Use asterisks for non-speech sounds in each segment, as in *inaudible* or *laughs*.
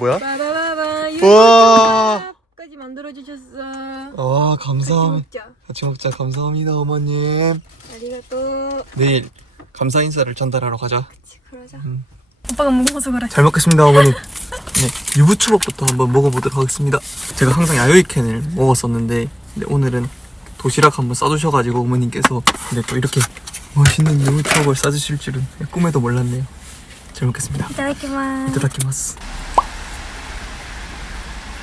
뭐야? 빠바바바 와. 까지 만들어 주셨어. 아 같이 감사합니다. 같이 먹자. 감사합니다 어머님. 아리가또. 내일 감사 인사를 전달하러 가자. 같이 그러자. 음. 오빠가 먹어서 그래. 잘 먹겠습니다 어머님. 네 유부초밥부터 한번 먹어보도록 하겠습니다. 제가 항상 야요이 캔을 먹었었는데 근데 오늘은 도시락 한번 싸주셔가지고 어머님께서 근데 또 이렇게 멋있는 유부초밥을 싸주실 줄은 꿈에도 몰랐네요. 잘 먹겠습니다. 이따다키마스. 이따다키마스.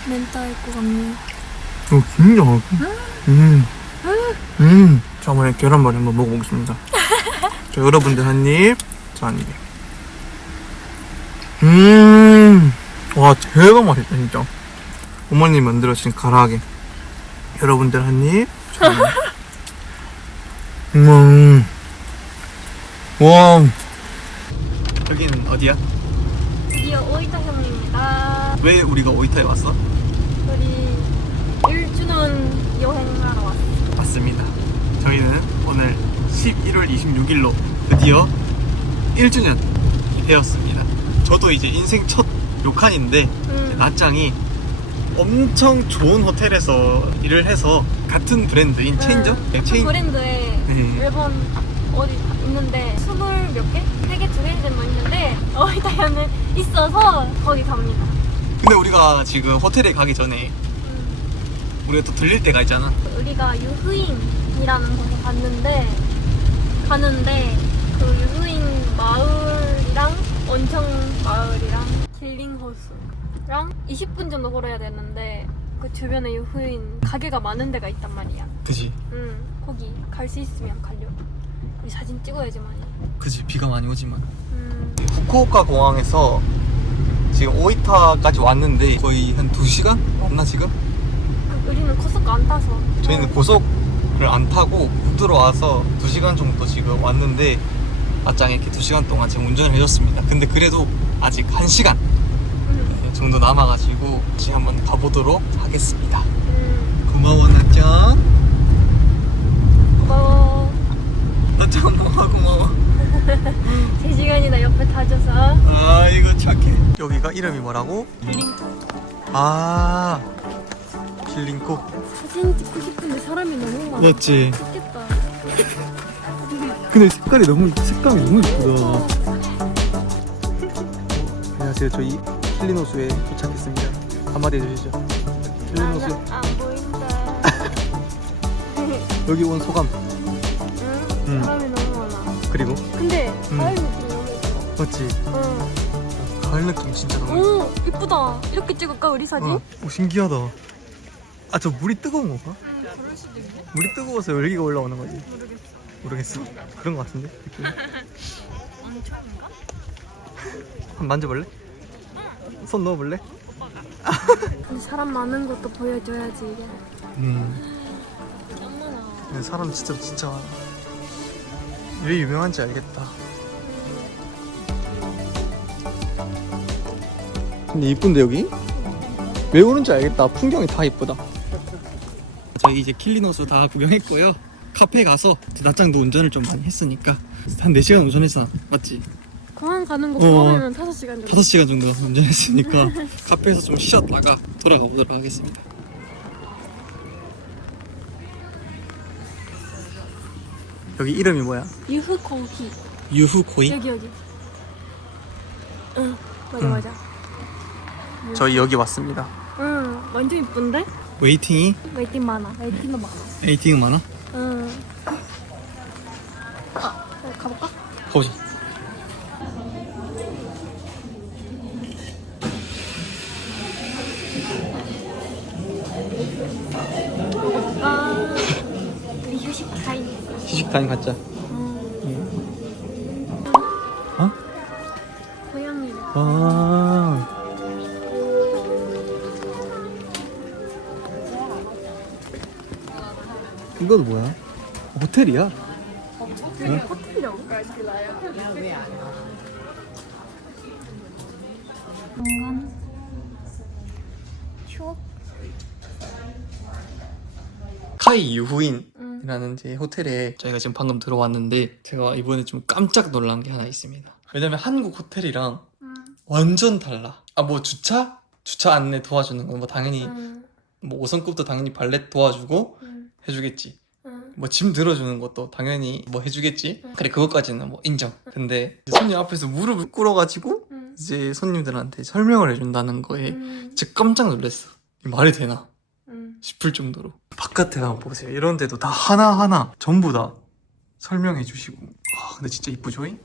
멘타 입고 갑니다. 어, 진짜 음. 음. 자, 이번에 계란말이 한번 먹어보겠습니다. *laughs* 자, 여러분들 한 입. 자, 한 입. 음. 와, 대박 맛있다, 진짜. 어머님 만들어주신 가라아게. 여러분들 한 입. 자, 한 입. 음. 와. 여긴 어디야? 드디어 오이타 형입니다. 왜 우리가 오이타에 왔어? 우리 1주년 여행하러 왔어. 맞습니다. 저희는 오늘 11월 26일로 드디어 1주년이 되었습니다. 저도 이제 인생 첫 요칸인데 음. 낮장이 엄청 좋은 호텔에서 일을 해서 같은 브랜드인 체인저? 음, 네, 같은 체인 브랜드에 네. 일본 어디 있는데 스물 몇 개? 세 개, 두 개 정도 있는데 형은 있어서 거기 갑니다. 근데 우리가 지금 호텔에 가기 전에 음. 우리가 또 들릴 때가 있잖아. 우리가 유후인 이라는 곳에 갔는데 가는데 그 유후인 마을이랑 온천 마을이랑 힐링 호수랑 20분 정도 걸어야 되는데 그 주변에 유후인 가게가 많은 데가 있단 말이야. 그지? 응, 거기 갈 수 있으면 가려고. 우리 사진 찍어야지만. 그지? 비가 많이 오지만. 음, 후쿠오카 공항에서 지금 오이타까지 왔는데 거의 한 2시간? 왔나 지금? 그 우리는 코스가 안 타서. 저희는 고속 을안 타고 국도로 와서 2시간 정도 지금 왔는데 맞짱 이렇게 2시간 동안 지금 운전을 해줬습니다. 근데 그래도 아직 1시간 응, 정도 남아가지고 다시 한번 가보도록 하겠습니다. 응. 고마워 나짱. 고마워. 나짱 고마워 *laughs* 고마워. 3시간이나 옆에 타줘서. 아 이거 착해. 여기가 이름이 뭐라고? 아 힐링코. 사진 찍고 싶은데 사람이 너무 많아. 맞지? 좋겠다. *laughs* 근데 색깔이 너무 색감이 너무 예쁘다. 안녕하세요. 저희 힐리노스에 도착했습니다. 한마디 해주시죠. 힐리노스 아, 안 보인다. *laughs* 여기 온 소감 응? 음. 사람이 너무 많아. 그리고 근데 음. 가을 느낌 너무 예뻐. 맞지? 응. 가을 느낌 진짜 너무 오, 이쁘다. 이렇게 찍을까 우리 사진? 어, 오 신기하다. 아 저 물이 뜨거운 건가? 물이 뜨거워서 열기가 올라오는 거지? 모르겠어. 모르겠어. 그런 거 같은데? *laughs* 엄청인가? 한번 만져볼래? 손 넣어볼래? 근데 *laughs* 사람 많은 것도 보여줘야지 이게. 음. 짱 많아. 근데 사람 진짜 진짜 많아. 왜 유명한지 알겠다. 근데 이쁜데 여기? 왜 오는지 알겠다. 풍경이 다 이쁘다. 저희 이제 킬리노스 다 구경했고요. 카페 가서 낮장도 운전을 좀 많이 했으니까 한 4시간 운전했어. 맞지? 공항 가는 거 어. 포함하면 5시간 정도. 5시간 정도 운전했으니까 카페에서 좀 쉬었다가 돌아가 보도록 하겠습니다. 여기 이름이 뭐야? 유후 코히. 유후코이? 여기 여기. 응, 맞아 응. 맞아. 저희 여기 왔습니다. 응, 완전 이쁜데? 웨이팅이 웨이팅 많아. 웨이팅도 많아. 웨이팅은 많아? 응. 아, 어, 가볼까? 가보자. 아, 우리 휴식 타임. 휴식 타임 갖자. 응. 어? 고양이. 아. 이건 뭐야? 호텔이야? 여기 호텔이라고? 공간. 추억. 카이 유후인이라는 응. 이제 호텔에 저희가 지금 방금 들어왔는데 제가 이번에 좀 깜짝 놀란 게 하나 있습니다. 왜냐면 한국 호텔이랑 응. 완전 달라. 아 뭐 주차 주차 안내 도와주는 건 뭐 당연히 응, 뭐 5성급도 당연히 발렛 도와주고 응, 해주겠지. 응. 뭐 짐 들어주는 것도 당연히 뭐 해주겠지. 응. 그래 그것까지는 뭐 인정. 근데 손님 앞에서 무릎을 꿇어가지고 응. 이제 손님들한테 설명을 해준다는 거에 응. 진짜 깜짝 놀랐어. 이 말이 되나 응. 싶을 정도로. 바깥에 한번 보세요. 이런 데도 다 하나 하나 전부 다 설명해 주시고. 아 근데 진짜 이쁘죠잉?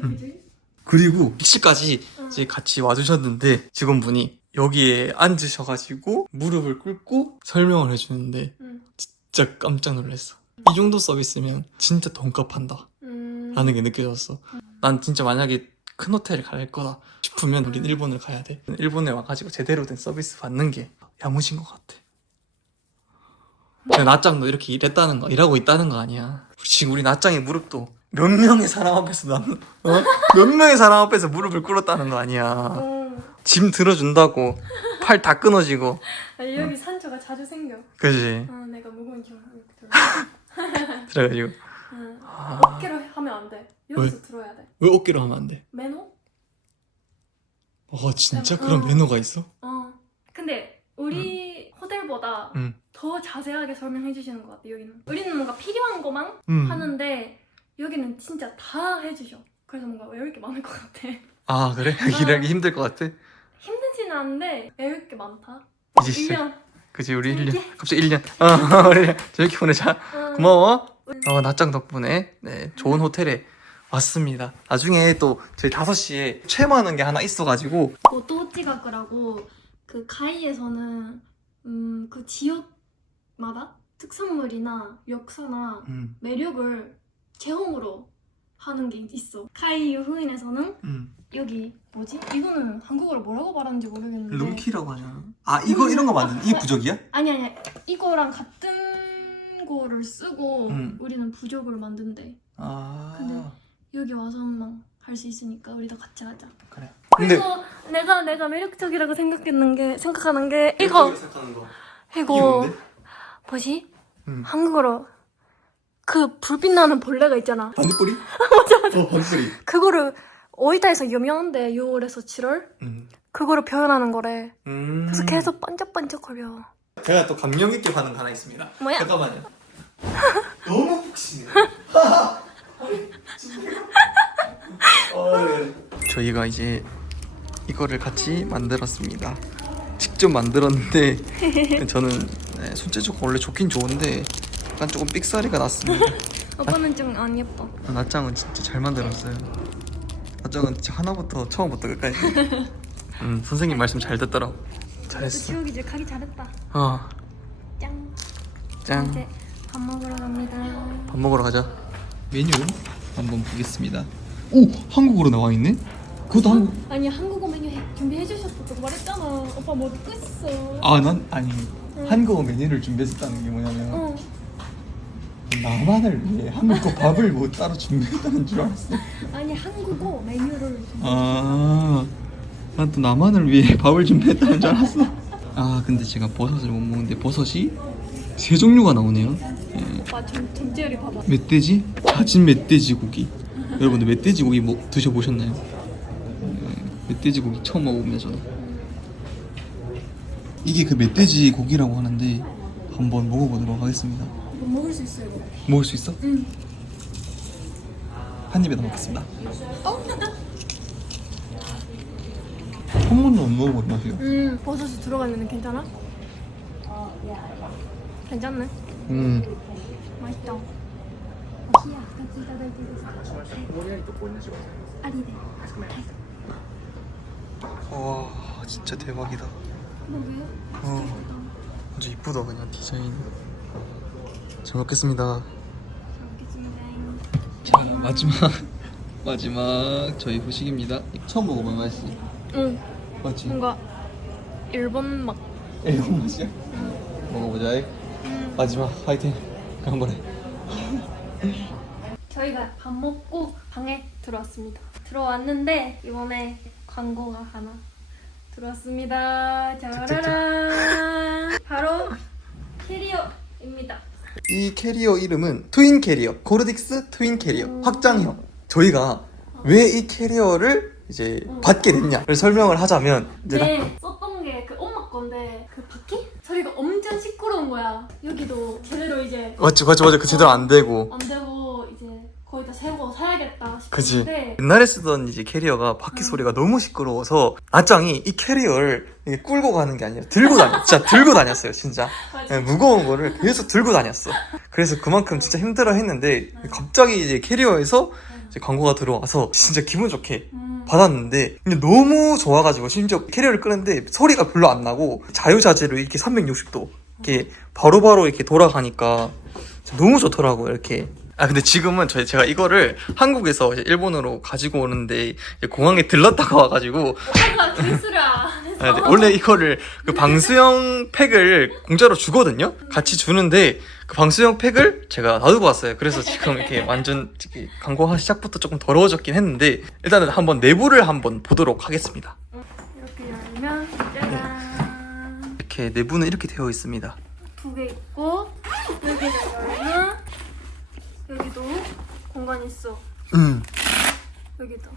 그지? *laughs* 그리고 입시까지 응. 이제 같이 와주셨는데 직원분이 여기에 앉으셔가지고 무릎을 꿇고 설명을 해주는데 응. 진짜 깜짝 놀랐어. 이 정도 서비스면 진짜 돈값 한다 응. 라는 게 느껴졌어. 난 진짜 만약에 큰 호텔을 갈 거다 싶으면 우린 일본을 가야 돼. 일본에 와가지고 제대로 된 서비스 받는 게 야무진 것 같아. 근데 낮장도 이렇게 일했다는 거, 일하고 있다는 거 아니야. 지금 우리 낮장의 무릎도 몇 명의 사람 앞에서 남, 어? 몇 명의 사람 앞에서 무릎을 꿇었다는 거 아니야. 응. 짐 들어준다고 팔 다 끊어지고. 아니, 여기 산초가 자주 생겨. 그지? 어, 내가 무거운 기억 이렇게 들어. 그래가지고. 응. 아, 어깨로 하면 안 돼. 여기서 들어야 돼. 왜 어깨로 하면 안 돼? 매너? 어, 진짜 어. 그런 매너가 있어? 어. 근데 우리 호텔보다 응. 더 자세하게 설명해 주시는 것 같아 여기는. 우리는 뭔가 필요한 것만 음. 하는데 여기는 진짜 다 해주셔. 그래서 뭔가 외울 게 많을 것 같아. 아, 그래? *laughs* 일하기 힘들 것 같아? 힘들지는 않은데 외울 게 많다. 이제 시작. 1년. 그지 *laughs* 우리 재밌게. 1년 갑자기 1년 어 우리 저렇게 보내자 응. 고마워 어 낮장 덕분에 네 좋은 호텔에 왔습니다 나중에 또 저희 5시에 체험하는 게 하나 있어가지고 고토지각이라고 그 가이에서는 음, 그 지역마다 특산물이나 역사나 음, 매력을 체험으로 하는 게 있어. 카이 유 후인에서는 음. 여기 뭐지? 이거는 한국어로 뭐라고 말하는지 모르겠는데. 룸키라고 하잖아 아 이거 이런 거 맞는 이 부적이야? 아니 아니 이거랑 같은 거를 쓰고 음. 우리는 부적을 만든대. 아 근데 여기 와서만 할수 있으니까 우리도 같이 하자. 그래 근데 그리고 내가 내가 매력적이라고 생각했는 게 생각하는 게 이거 거. 이거 뭔데? 뭐지? 음. 한국어로 그 불빛 나는 벌레가 있잖아. *laughs* 반딧불이? 맞아 맞아 어 반딧불이 그거를 오이다에서 유명한데 6월에서 7월 음. 그거를 표현하는 거래. 음. 그래서 계속 반짝반짝거려. 제가 또 감명 있게 거 하나 있습니다 뭐야? 잠깐만요 *laughs* 너무 푹신해 *laughs* 저희가 이제 이거를 같이 만들었습니다 직접 만들었는데 저는 네, 손재주가 원래 좋긴 좋은데 약간 조금 삑사리가 났습니다 *laughs* 오빠는 좀 안 예뻐. 아, 낮장은 진짜 잘 만들었어요 낮장은 진짜 하나부터 처음부터 끝까지 *laughs* 음, 선생님 말씀 잘 듣더라고 그래도 잘했어 지옥이 이제 가기 잘했다. 어, 짱. 짠 이제 밥 먹으러 갑니다. 밥 먹으러 가자. 메뉴 한번 보겠습니다. 오 한국어로 나와 있네. 그것도 한국. 아니 한국어 메뉴 해, 준비해 주셨다고 말했잖아. 오빠 뭐 듣고 있어? 아난 아니 한국어 메뉴를 준비했었다는 게 뭐냐면 어. 나만을 위해 한국어 밥을 뭐 따로 준비했다는 줄 알았어. 아니 한국어 메뉴를. 아, 난 또 나만을 위해 밥을 준비했다는 줄 알았어. 아 근데 제가 버섯을 못 먹는데 버섯이 세 종류가 나오네요. 예. 오빠 전 전지열이 봐봐. 멧돼지? 다진 멧돼지 고기. 여러분들 멧돼지 고기 뭐 드셔보셨나요? 네, 멧돼지 고기 처음 먹어보면 저는. 이게 그 멧돼지 고기라고 하는데 한번 먹어보도록 하겠습니다. 못 먹을 수 있어 이거. 먹을 수 있어? 응. 한 입에 다 먹겠습니다. 어? *laughs* 한 번도 안 먹어본 맛이야. 음 버섯이 들어가면 괜찮아? 괜찮네. 음. 맛있다. 맛이야. 같이 아리네. 와 진짜 대박이다. 뭐게? 어. 아주 이쁘다 그냥 디자인. 잘 먹겠습니다. 잘 먹겠습니다. 자 마지막 *laughs* 마지막 저희 후식입니다. 처음 먹어본 맛이지. 응. 맞지? 뭔가 일본 맛. 일본 맛이야? 먹어보자. 이. 마지막 화이팅. 한 번에. *laughs* 저희가 밥 먹고 방에 들어왔습니다. 들어왔는데 이번에 광고가 하나 들어왔습니다. 짜라란. 바로 캐리어입니다. 이 캐리어 이름은 트윈 캐리어 고르딕스 트윈 캐리어 음. 확장형. 저희가 왜 이 캐리어를 이제 음. 받게 됐냐를 설명을 하자면 이제 네, 나- 썼던 게 그 엄마 건데 그 바퀴? 저리가 엄청 시끄러운 거야. 여기도 제대로 이제 맞지 맞지 맞지. 그 제대로 안 되고. 안 되고. 거의 다 세우고 사야겠다 그지 싶은데 옛날에 쓰던 이제 캐리어가 바퀴 음. 소리가 너무 시끄러워서 아짱이 이 캐리어를 이게 끌고 가는 게 아니라 들고 다녔 진짜 들고 다녔어요 진짜 맞아. 네, 무거운 거를 계속 들고 다녔어 그래서 그만큼 진짜 힘들어 했는데 갑자기 이제 캐리어에서 이제 광고가 들어와서 진짜 기분 좋게 음. 받았는데 근데 너무 좋아가지고 심지어 캐리어를 끄는데 소리가 별로 안 나고 자유자재로 이렇게 360도 이렇게 바로바로 이렇게 돌아가니까 너무 좋더라고요 이렇게 아 근데 지금은 저희 제가 이거를 한국에서 이제 일본으로 가지고 오는데 이제 공항에 들렀다가 와가지고 오빠가 드레스를 안 해서 아, 네. 원래 이거를 그 방수형 팩을 공짜로 주거든요. 같이 주는데 그 방수형 팩을 제가 놔두고 왔어요. 그래서 지금 이렇게 완전 광고 시작부터 조금 더러워졌긴 했는데 일단은 한번 내부를 한번 보도록 하겠습니다. 이렇게 열면 짜잔 이렇게 내부는 이렇게 되어 있습니다. 두 개 있고 여기를 열면 여기도 공간 있어 음. 여기도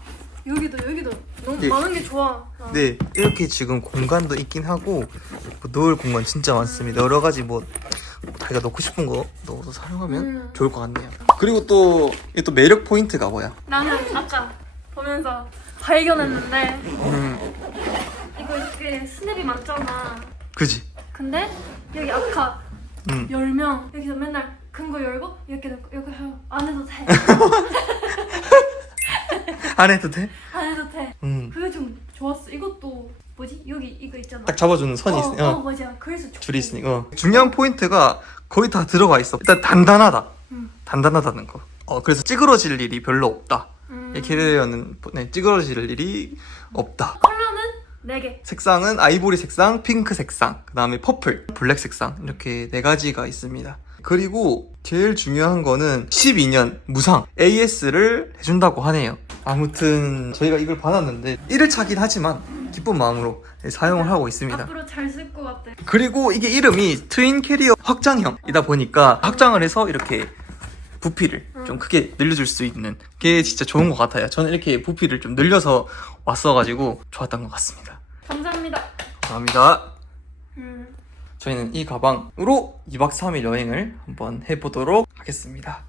여기도 여기도 너무 네. 많은 게 좋아 나. 네, 이렇게 지금 공간도 있긴 하고 뭐 넣을 공간 진짜 많습니다. 여러 가지 뭐 자기가 넣고 싶은 거 넣어서 사용하면 음. 좋을 것 같네요. 그리고 또 이게 또 매력 포인트가 뭐야? 나는 아까 보면서 발견했는데 음, 이거 이렇게 스냅이 많잖아 그지? 근데 여기 아까 음. 열명 여기서 맨날 큰 거 열고 이렇게 넣고 이렇게 하고 안 해도 돼. *laughs* 안 해도 돼? 안 해도 돼. 음. 그게 좀 좋았어. 이것도 뭐지? 여기 이거 있잖아. 딱 잡아주는 선이 어, 있, 어, 어, 맞아. 그래서 좋고. 줄이 있으니까 어. 중요한 포인트가 거의 다 들어가 있어 일단 단단하다 음. 단단하다는 거 어, 그래서 찌그러질 일이 별로 없다 음. 이 캐리어는 네, 찌그러질 일이 없다 컬러는 4개. 색상은 아이보리 색상, 핑크 색상, 그 다음에 퍼플, 블랙 색상 이렇게 네 가지가 있습니다. 그리고 제일 중요한 거는 12년 무상 AS를 해준다고 하네요. 아무튼 저희가 이걸 받았는데 1일 차긴 하지만 기쁜 마음으로 사용을 하고 있습니다. 앞으로 잘 쓸 것 같아. 그리고 이게 이름이 트윈 캐리어 확장형이다 보니까 확장을 해서 이렇게 부피를 좀 크게 늘려줄 수 있는 게 진짜 좋은 것 같아요. 저는 이렇게 부피를 좀 늘려서 왔어가지고 좋았던 것 같습니다. 감사합니다. 감사합니다. 음. 저희는 이 가방으로 2박 3일 여행을 한번 해보도록 하겠습니다.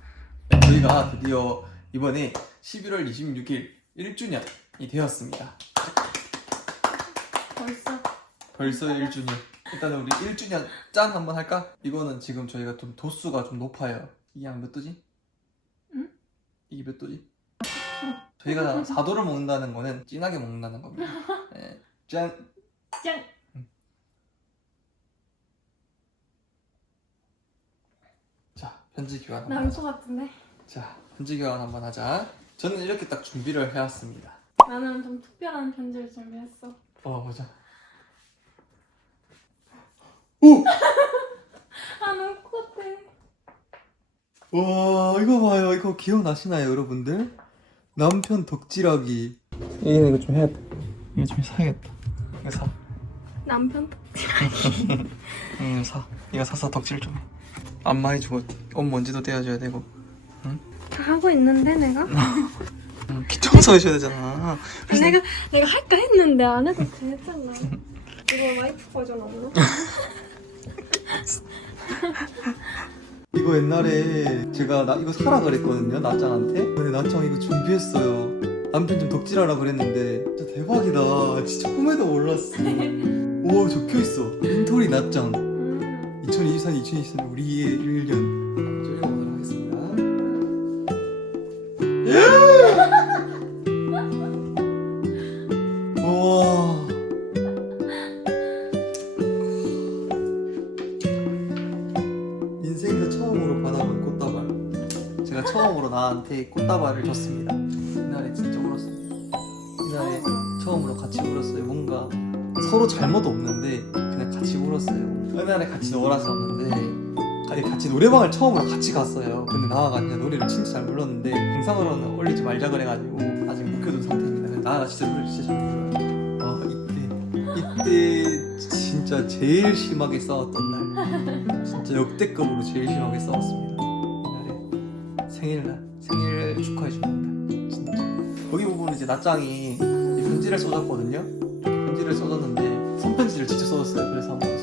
저희가 드디어 이번에 11월 26일 1주년이 되었습니다. 벌써 벌써 1주년. 일단은 우리 1주년 짠 한번 할까? 이거는 지금 저희가 좀 도수가 좀 높아요. 이게 한몇 도지? 응? 이게 몇 도지? 저희가 4도를 먹는다는 거는 진하게 먹는다는 겁니다. 네. 짠! 짠. 자, 편지 교환 한번 나올 하자. 것 같은데. 자, 편지 교환 한번 하자. 저는 이렇게 딱 준비를 해왔습니다. 나는 좀 특별한 편지를 준비했어. 어, 보자. *laughs* 아 너무 똑같아. 와, 이거 봐요. 이거 기억나시나요, 여러분들? 남편 덕질하기. 이거 이거 좀 해야겠다. 이거 좀 사야겠다. 이거 사. 남편 *laughs* 응, 사. 이거 사서 덕질 좀 해. 안 많이 주고 옷 먼지도 떼어줘야 되고. 다 하고 있는데 내가? *laughs* 응, 귀 청소 해줘야 되잖아. 그래서 내가 내가 할까 했는데 안 해도 되잖아. 이거 와이프 버전 없나? *laughs* 이거 옛날에 제가 나 이거 사라 그랬거든요, 나짱한테. 근데 나짱 이거 준비했어요. 남편 좀 덕질하라 그랬는데 진짜 대박이다. 진짜 꿈에도 몰랐어. 오 적혀 있어. 민토리 나짱. 음. 2024, 2023 우리의 1년. 읽어보도록 하겠습니다. 우와. 인생에서 처음으로 받아본 꽃다발. 제가 처음으로 나한테 꽃다발을 줬습니다. 노래방을 처음으로 같이 갔어요. 근데 나와가 그냥 노래를 진짜 잘 불렀는데 영상으로는 올리지 말자 그래가지고 아직 묵혀둔 상태입니다. 나가 진짜 노래 진짜 잘 불러요. 아 이때 이때 진짜 제일 심하게 싸웠던 날. 진짜 역대급으로 제일 심하게 싸웠습니다. 이날에 생일날 생일 축하해 줍니다. 진짜 거기 부분은 이제 나짱이 이 편지를 써줬거든요. 편지를 써줬는데 손편지를 직접 써줬어요. 그래서 한번